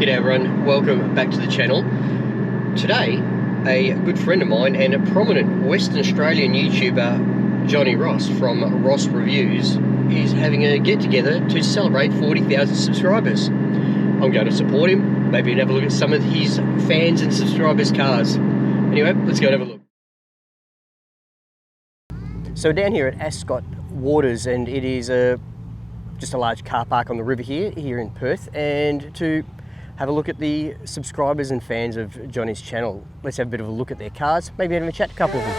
G'day everyone, welcome back to the channel. Today, a good friend of mine and a prominent Western Australian YouTuber, Johnny Ross from Ross Reviews, is having a get-together to celebrate 40,000 subscribers. I'm going to support him, maybe have a look at some of his fans and subscribers' cars. Anyway, let's go and have a look. So down here at Ascot Waters, and it is just a large car park on the river here in Perth, and to have a look at the subscribers and fans of Johnny's channel. Let's have a bit of a look at their cars, maybe have a chat to a couple of them.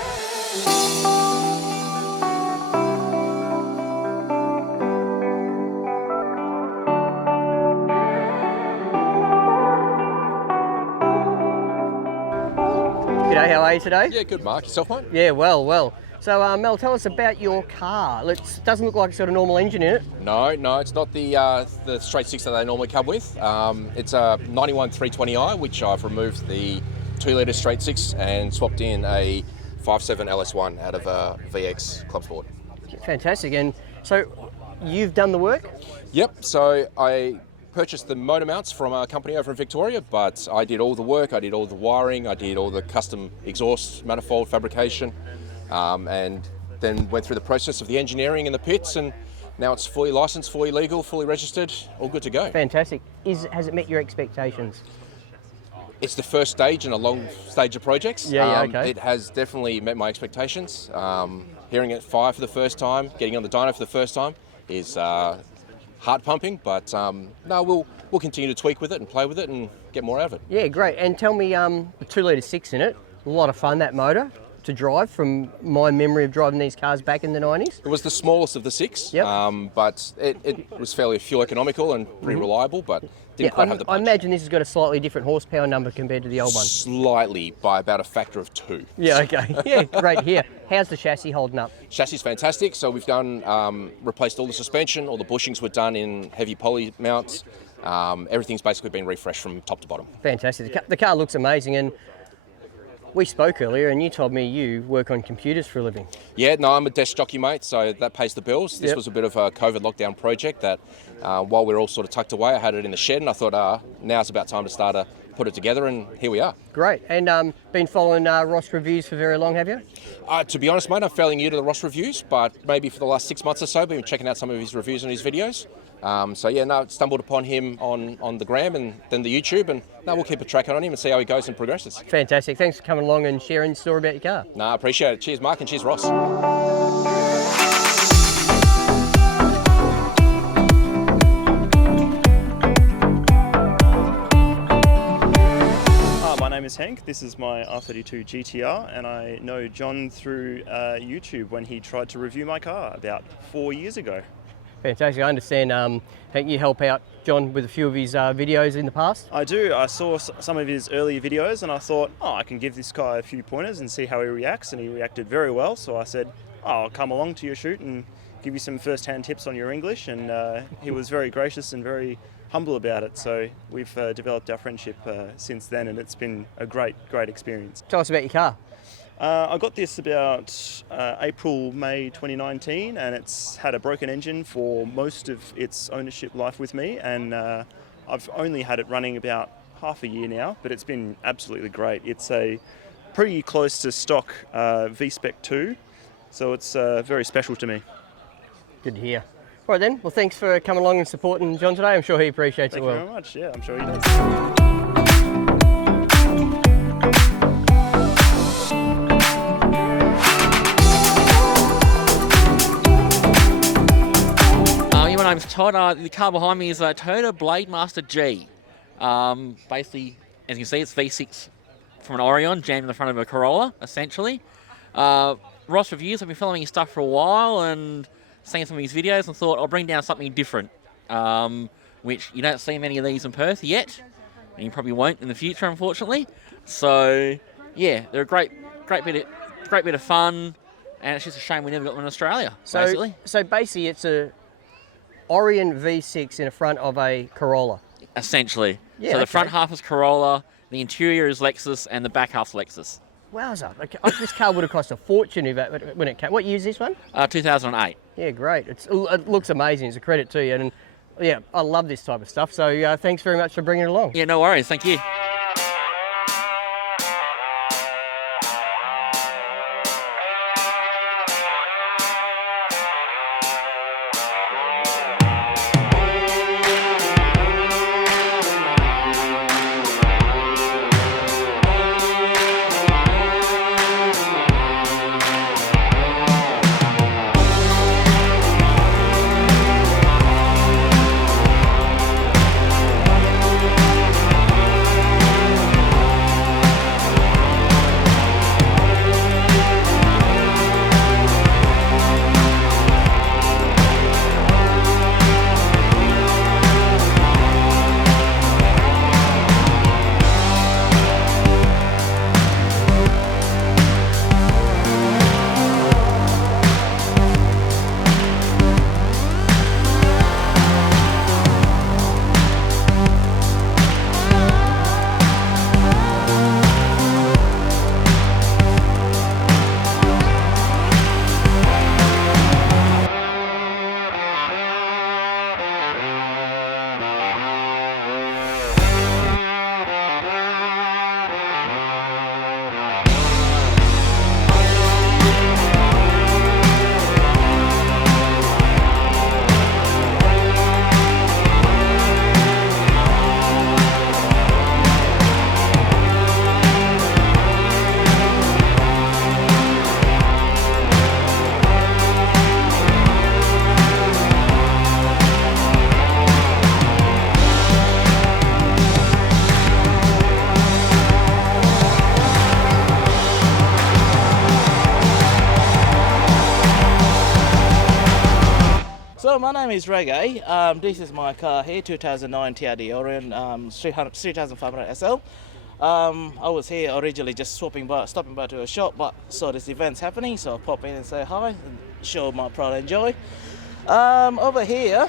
G'day, how are you today? Yeah, good, Mark. Yourself, mate? Yeah, well. So, Mel, tell us about your car. It doesn't look like it's got a normal engine in it. No, it's not the straight six that they normally come with. It's a 91 320i, which I've removed the 2-litre straight six and swapped in a 5.7 LS1 out of a VX Club Sport. Fantastic. And so, you've done the work? Yep. So I purchased the motor mounts from a company over in Victoria, but I did all the work. I did all the wiring. I did all the custom exhaust manifold fabrication. And then went through the process of the engineering in the pits, and now it's fully licensed, fully legal, fully registered, all good to go. Fantastic. Has it met your expectations? It's the first stage in a long stage of projects. Yeah, okay. It has definitely met my expectations. Hearing it fire for the first time, getting on the dyno for the first time is heart pumping, but no, we'll continue to tweak with it and play with it and get more out of it. Yeah, great. And tell me, the 2-litre 6 in it, a lot of fun, that motor to drive, from my memory of driving these cars back in the 90s. It was the smallest of the six, yep. But it was fairly fuel economical and pretty reliable, but didn't quite have the punch. I imagine this has got a slightly different horsepower number compared to the old one. Slightly, by about a factor of 2. Yeah, okay. Yeah, great. Here, how's the chassis holding up? Chassis is fantastic. So we've done, replaced all the suspension, all the bushings were done in heavy poly mounts. Everything's basically been refreshed from top to bottom. Fantastic. The car looks amazing, and we spoke earlier and you told me you work on computers for a living. Yeah, no, I'm a desk jockey, mate, so that pays the bills. This was a bit of a COVID lockdown project that while we were all sort of tucked away, I had it in the shed, and I thought now's about time to start to put it together, and here we are. Great. And been following Ross Reviews for very long, have you? To be honest, mate, I'm fairly new to the Ross Reviews, but maybe for the last 6 months or so, I've been checking out some of his reviews and his videos. Stumbled upon him on the gram and then the YouTube, and we'll keep a track on him and see how he goes and progresses. Fantastic. Thanks for coming along and sharing the story about your car. I appreciate it. Cheers, Mark, and cheers, Ross. My name is Hank. This is my R32 GTR, and I know John through YouTube when he tried to review my car about 4 years ago. Fantastic. I understand, Hank, you help out John with a few of his videos in the past? I do. I saw some of his earlier videos and I thought, I can give this guy a few pointers and see how he reacts, and he reacted very well. So I said, I'll come along to your shoot and give you some first-hand tips on your English, and he was very gracious and very humble about it. So we've developed our friendship since then, and it's been a great experience. Tell us about your car. I got this about May 2019, and it's had a broken engine for most of its ownership life with me, and I've only had it running about half a year now, but it's been absolutely great. It's a pretty close to stock V-Spec 2, so it's very special to me. Good to hear. All right then, well, thanks for coming along and supporting John today. I'm sure he appreciates it well. Thank you very much. Yeah, I'm sure he does. My name's Todd. The car behind me is a Toyota Blademaster G. Basically, as you can see, it's V6 from an Orion jammed in the front of a Corolla, essentially. Ross Reviews, I've been following his stuff for a while and seeing some of his videos and thought I'll bring down something different, which you don't see many of these in Perth yet, and you probably won't in the future, unfortunately. So, yeah, they're a great bit of fun, and it's just a shame we never got them in Australia, basically. So basically, it's a Orion V6 in the front of a Corolla. Essentially. Yeah, so the front half is Corolla, the interior is Lexus, and the back half's Lexus. Wowza. Okay. This car would have cost a fortune when it came. What year is this one? 2008. Yeah, great. It looks amazing. It's a credit to you. And Yeah, I love this type of stuff. So thanks very much for bringing it along. Yeah, no worries. Thank you. So my name is Reggae. This is my car here, 2009 TRD Orion 3500 SL. I was here originally just stopping by to a shop, but saw this event's happening, so I pop in and say hi and show my pride and joy. Over here,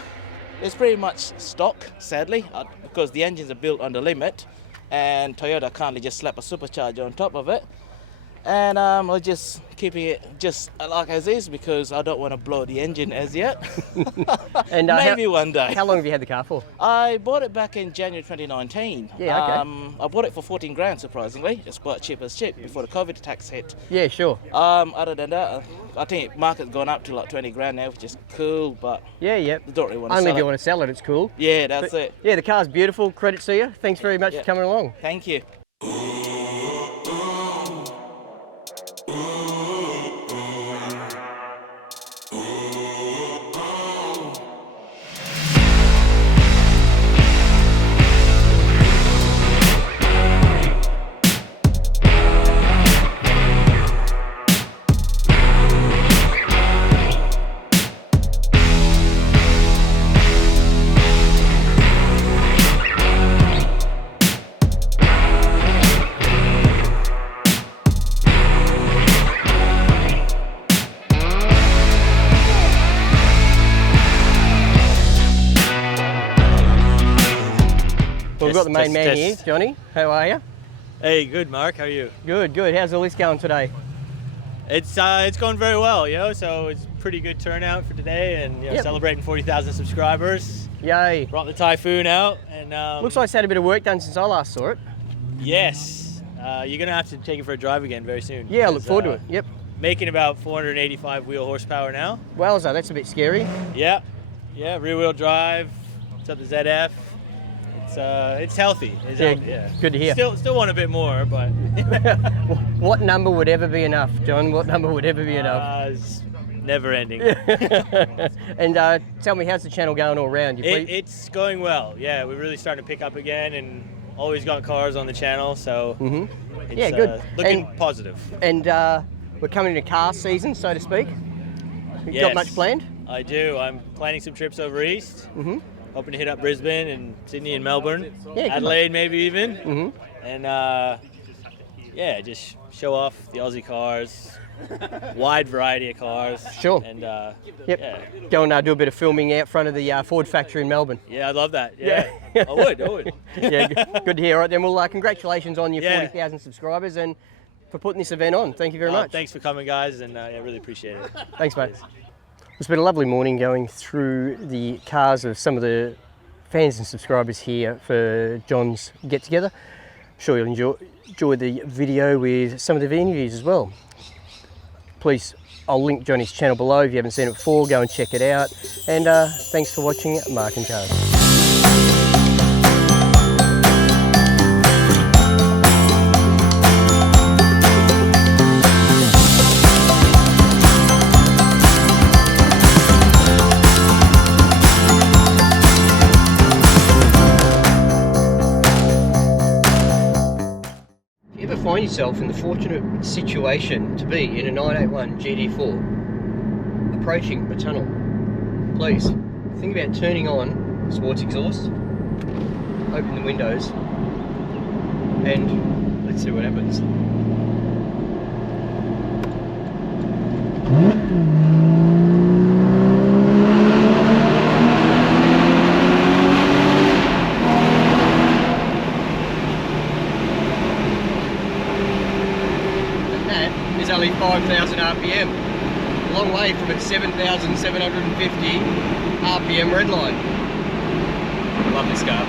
it's pretty much stock, sadly, because the engines are built on the limit, and Toyota kindly just slap a supercharger on top of it. And I'm just keeping it just like as is because I don't want to blow the engine as yet. And maybe one day. How long have you had the car for? I bought it back in January 2019. Yeah, okay. I bought it for 14 grand, surprisingly. It's quite cheap as cheap before the COVID tax hit. Yeah, sure. Other than that, I think market's gone up to like 20 grand now, which is cool, but yeah, I don't really want to only sell if you it. want to sell it, it's cool. Yeah, that's it. Yeah, the car's beautiful. Credit to you. Thanks very much for coming along. Thank you. We've got the main man here, Johnny. How are you? Hey, good, Mark. How are you? Good, good. How's the list going today? It's going very well, so it's pretty good turnout for today, and celebrating 40,000 subscribers. Yay. Brought the Typhoon out, and looks like it's had a bit of work done since I last saw it. yes, you're gonna have to take it for a drive again very soon. Yeah, I look forward to it. Yep. Making about 485 wheel horsepower now. Wowza, that's a bit scary. Yeah, rear wheel drive. It's up to ZF. It's healthy. It's healthy, yeah. Good to hear. Still want a bit more, but what number would ever be enough, John? What number would ever be enough? it's never ending. And tell me, how's the channel going all around? It's going well. Yeah, we're really starting to pick up again, and always got cars on the channel, so it's, yeah, good. Looking positive. And we're coming into car season, so to speak. You got much planned? I do. I'm planning some trips over east. Hoping to hit up Brisbane and Sydney and Melbourne. Yeah, Adelaide maybe even. And just show off the Aussie cars. Wide variety of cars. Sure. And go and do a bit of filming out front of the Ford factory in Melbourne. Yeah, I'd love that. Yeah. I would. Yeah, good to hear. All right, then, well, congratulations on your 40,000 subscribers and for putting this event on. Thank you very much. Thanks for coming, guys, and I really appreciate it. Thanks, mate. It's been a lovely morning going through the cars of some of the fans and subscribers here for John's get together. Sure you'll enjoy the video with some of the interviews as well. Please, I'll link Johnny's channel below. If you haven't seen it before, go and check it out. And thanks for watching Marc and Cars. Find yourself in the fortunate situation to be in a 981 GT4 approaching a tunnel, please think about turning on sports exhaust, open the windows, and let's see what happens. Only 5,000 RPM, a long way from its 7,750 RPM redline. Love this car.